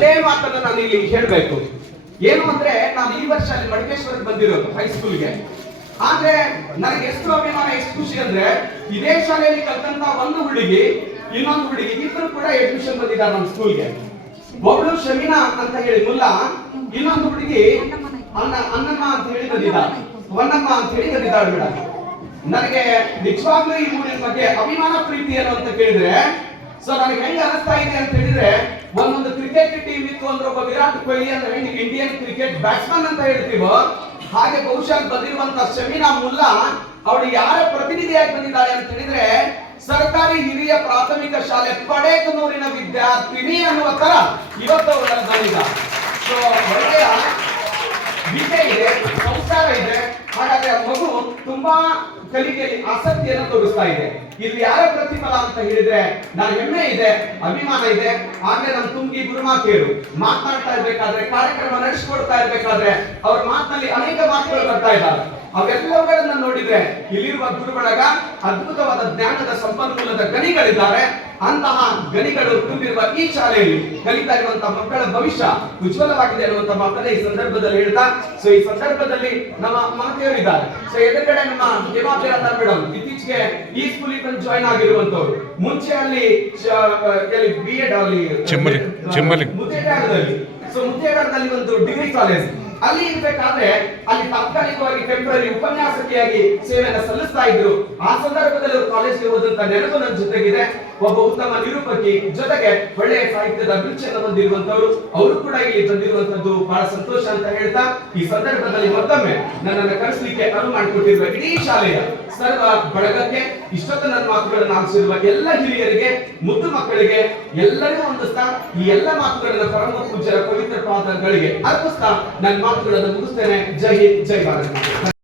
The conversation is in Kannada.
ಅದೇ ಮಾತನ್ನ ನಾನು ಇಲ್ಲಿ ಹೇಳಬೇಕು. ಏನು ಅಂದ್ರೆ ನಾನು ಈ ವರ್ಷ ಅಲ್ಲಿ ಮಡಿಕೇಶ್ವರಕ್ಕೆ ಬಂದಿರೋದು ಹೈಸ್ಕೂಲ್ಗೆ. ಆದ್ರೆ ನನಗೆ ಎಷ್ಟು ಅಭಿಮಾನ, ಎಷ್ಟು ಖುಷಿ ಅಂದ್ರೆ ಇದೇ ಶಾಲೆಯಲ್ಲಿ ಕಲ್ತಂತ ಒಂದು ಹುಡುಗಿ ಇನ್ನೊಂದು ಹುಡುಗಿ ಇಬ್ಬರು ಕೂಡ ಅಡ್ಮಿಷನ್ ಬಂದಿದ್ದಾರೆ ನಮ್ಮ ಸ್ಕೂಲ್ಗೆ. ಒಬ್ಳು ಶಮೀನಾ ಅಂತ ಹೇಳಿ ಮುಲ್ಲಾ, ಇನ್ನೊಂದು ಹುಡುಗಿ ಅನ್ನಮ್ಮ ಅಂತ ಹೇಳಿ ಬಂದಿದ್ದಾಳೆ, ಹೊನ್ನಮ್ಮ ಅಂತ ಹೇಳಿ ಬಂದಿದ್ದಾಳೆ ಮೇಡಮ್. ನನಗೆ ನಿಜವಾಗ್ಲೂ ಈ ಊರಿನ ಬಗ್ಗೆ ಅಭಿಮಾನ ಪ್ರೀತಿ ಏನು ಅಂತ ಕೇಳಿದ್ರೆ ಸೊ ನನಗೆ ಹೆಂಗೆ ಅನಿಸ್ತಾ ಇದೆ ಅಂತ ಹೇಳಿದ್ರೆ, ಒಂದೊಂದು ಕ್ರಿಕೆಟ್ ಟೀಮ್ ಇತ್ತು ಅಂದ್ರೆ ಒಬ್ಬ ವಿರಾಟ್ ಕೊಹ್ಲಿ ಅಂದ್ರೆ ಇಂಡಿಯನ್ ಕ್ರಿಕೆಟ್ ಬ್ಯಾಟ್ಸ್ಮನ್ ಅಂತ ಹೇಳ್ತೀವೋ ಹಾಗೆ ಬಹುಶಃ ಬಂದಿರುವಂತ ಶಮೀನಾ ಮುಲ್ಲಾ ಅವಳು ಯಾರ ಪ್ರತಿನಿಧಿಯಾಗಿ ಬಂದಿದ್ದಾಳೆ ಅಂತ ಹೇಳಿದ್ರೆ ಸರ್ಕಾರಿ ಹಿರಿಯ ಪ್ರಾಥಮಿಕ ಶಾಲೆ ಪಡೇಕನೂರಿನ ವಿದ್ಯಾರ್ಥಿನಿ ಅನ್ನುವ ತರ ಇವತ್ತು ಅವಳು ಬಂದಿದ್ದಾಳೆ. ಸೊ ಒಳ್ಳೆಯ ವಿಷಯ ಇದೆ, ಸಂಸ್ಕಾರ ಇದೆ. ಹಾಗಾದ್ರೆ ಆ ಮಗು ತುಂಬಾ ಕಲಿಕೆಯಲ್ಲಿ ಆಸಕ್ತಿಯನ್ನು ತೋರಿಸ್ತಾ ಇದೆ. ಇಲ್ಲಿ ಯಾರ ಪ್ರತಿಫಲ ಅಂತ ಹೇಳಿದ್ರೆ ನಾನು ಹೆಮ್ಮೆ ಇದೆ, ಅಭಿಮಾನ ಇದೆ. ಆದ್ರೆ ನಮ್ಮ ತುಂಗಿ ಗುರುಮಾತೆಯರು ಮಾತನಾಡ್ತಾ ಇರ್ಬೇಕಾದ್ರೆ, ಕಾರ್ಯಕ್ರಮ ನಡೆಸಿಕೊಡ್ತಾ ಇರ್ಬೇಕಾದ್ರೆ ಅವ್ರ ಮಾತಿನಲ್ಲಿ ಅನೇಕ ಮಾತುಗಳು ಬರ್ತಾ ಇದ್ದಾರೆ. ಅವೆಲ್ಲವುಗಳನ್ನ ನೋಡಿದ್ರೆ ಇಲ್ಲಿರುವ ಗುರುಗಳಾಗ ಅದ್ಭುತವಾದ ಜ್ಞಾನದ ಸಂಪನ್ಮೂಲದ ಗಣಿಗಳಿದ್ದಾರೆ. ಅಂತಹ ಗಣಿಗಳು ತುಂಬಿರುವ ಈ ಶಾಲೆಯಲ್ಲಿ ಕಲಿತಾ ಇರುವಂತಹ ಮಕ್ಕಳ ಭವಿಷ್ಯ ಉಜ್ವಲವಾಗಿದೆ ಅನ್ನುವಂತ ಮಾತನ್ನ ಈ ಸಂದರ್ಭದಲ್ಲಿ ಹೇಳ್ತಾ, ಸೊ ಈ ಸಂದರ್ಭದಲ್ಲಿ ನಮ್ಮ ಮಾತೆಯವರಿದ್ದಾರೆ. ಸೊ ಎದುರುಗಡೆ ನಮ್ಮ ಹೇಮಾಭಿರತ ಮೇಡಮ್ ಇತ್ತೀಚೆಗೆ ಈ ಸ್ಕೂಲಿಗೆ ಬಂದು ಜಾಯ್ನ್ ಆಗಿರುವಂತವ್ರು. ಮುಂಚೆ ಅಲ್ಲಿ BEd ಅಲ್ಲಿ ಮುದ್ದೇಡದಲ್ಲಿ, ಸೊ ಮುದ್ದೇಡದಲ್ಲಿ ಒಂದು ಡಿಗ್ರಿ ಕಾಲೇಜ್ ಅಲ್ಲಿ ಇರ್ಬೇಕಾದ್ರೆ ಅಲ್ಲಿ ತಾತ್ಕಾಲಿಕವಾಗಿ ಟೆಂಪರರಿ ಉಪನ್ಯಾಸಕಿಯಾಗಿ ಸೇವೆಯನ್ನು ಸಲ್ಲಿಸ್ತಾ ಇದ್ರು. ಆ ಸಂದರ್ಭದಲ್ಲಿ ಅವರು ಕಾಲೇಜ್ಗೆ ಹೋದಂತ ನೆನಪು ನನ್ನ ಜೊತೆಗಿದೆ. ಒಬ್ಬ ಉತ್ತಮ ನಿರೂಪಕಿ, ಜೊತೆಗೆ ಒಳ್ಳೆಯ ಸಾಹಿತ್ಯದ ಅಭಿರುಚಿಯನ್ನು ಹೊಂದಿರುವಂತವರು, ಅವರು ಕೂಡ ಇಲ್ಲಿ ಬಂದಿರುವಂತದ್ದು ಬಹಳ ಸಂತೋಷ ಅಂತ ಹೇಳ್ತಾ, ಈ ಸಂದರ್ಭದಲ್ಲಿ ಮತ್ತೊಮ್ಮೆ ನನ್ನನ್ನು ಕರೆಸಲಿಕ್ಕೆ ಅನುವು ಮಾಡಿಕೊಟ್ಟಿರುವ ಇಡೀ ಶಾಲೆಯ ಸರ್ವ ಬಳಗಕ್ಕೆ, ಇಷ್ಟೊತ್ತು ನನ್ನ ಮಾತುಗಳನ್ನು ಆಲಿಸಿರುವ ಎಲ್ಲ ಹಿರಿಯರಿಗೆ, ಮುದ್ದು ಮಕ್ಕಳಿಗೆ ಎಲ್ಲರಿಗೂ ಹೊಂದಿಸ್ತಾ ಈ ಎಲ್ಲ ಮಾತುಗಳನ್ನು ಪರಮ ಪೂಜ್ಯರ ಪವಿತ್ರ ಪಾದಗಳಿಗೆ ಅರ್ಪಿಸ್ತಾ ನನ್ನ ಮಾತುಗಳನ್ನು ಮುಗಿಸ್ತೇನೆ. ಜೈ ಹಿಂದ್, ಜೈ ಭಾರತ್.